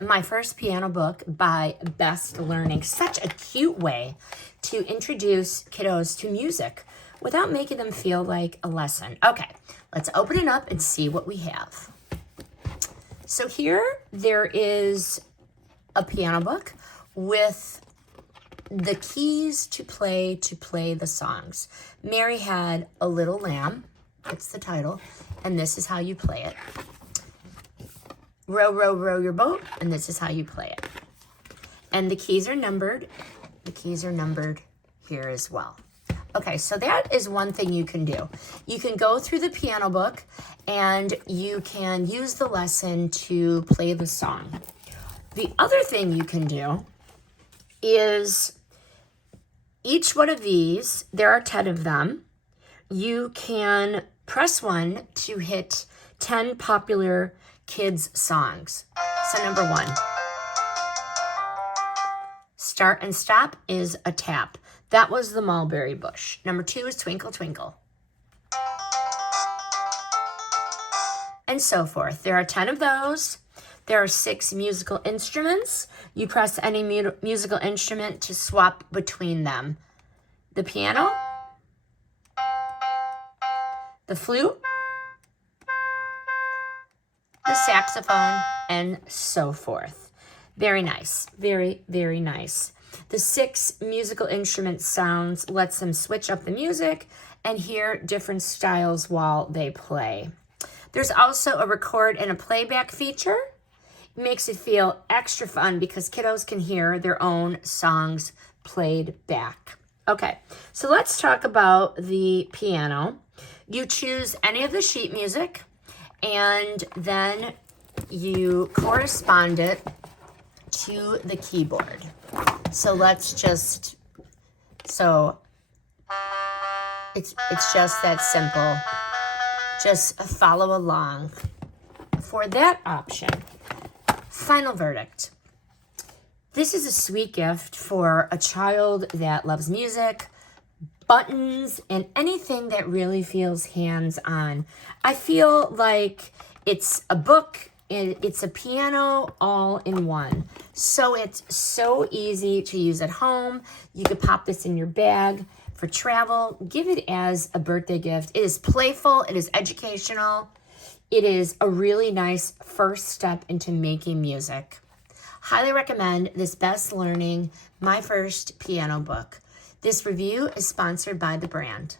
my first piano book by Best Learning. Such a cute way to introduce kiddos to music without making them feel like a lesson. Okay, let's open it up and see what we have. So here there is a piano book with the keys to play the songs. Mary had A Little Lamb, that's the title, and this is how you play it. Row, row, row your boat, and this is how you play it. And the keys are numbered. The keys are numbered here as well. Okay, so that is one thing you can do. You can go through the piano book and you can use the lesson to play the song. The other thing you can do is each one of these, there are 10 of them, you can press 1 to hit 10 popular kids songs. So number 1, Start and Stop is a tap. That was the Mulberry Bush. Number 2 is Twinkle Twinkle. And so forth. There are 10 of those. There are 6 musical instruments. You press any musical instrument to swap between them. The piano, the flute, the saxophone, and so forth. Very nice. Very, very nice. The 6 musical instrument sounds lets them switch up the music and hear different styles while they play. There's also a record and a playback feature. It makes it feel extra fun because kiddos can hear their own songs played back. Okay, so let's talk about the piano. You choose any of the sheet music and then you correspond it to the keyboard. So let's just, it's just that simple. Just follow along. For that option, final verdict. This is a sweet gift for a child that loves music, buttons, and anything that really feels hands-on. I feel like it's a book, it's a piano all in one. So it's so easy to use at home. You could pop this in your bag for travel. Give it as a birthday gift. It is playful. It is educational. It is a really nice first step into making music. Highly recommend this Best Learning My First Piano book. This review is sponsored by the brand.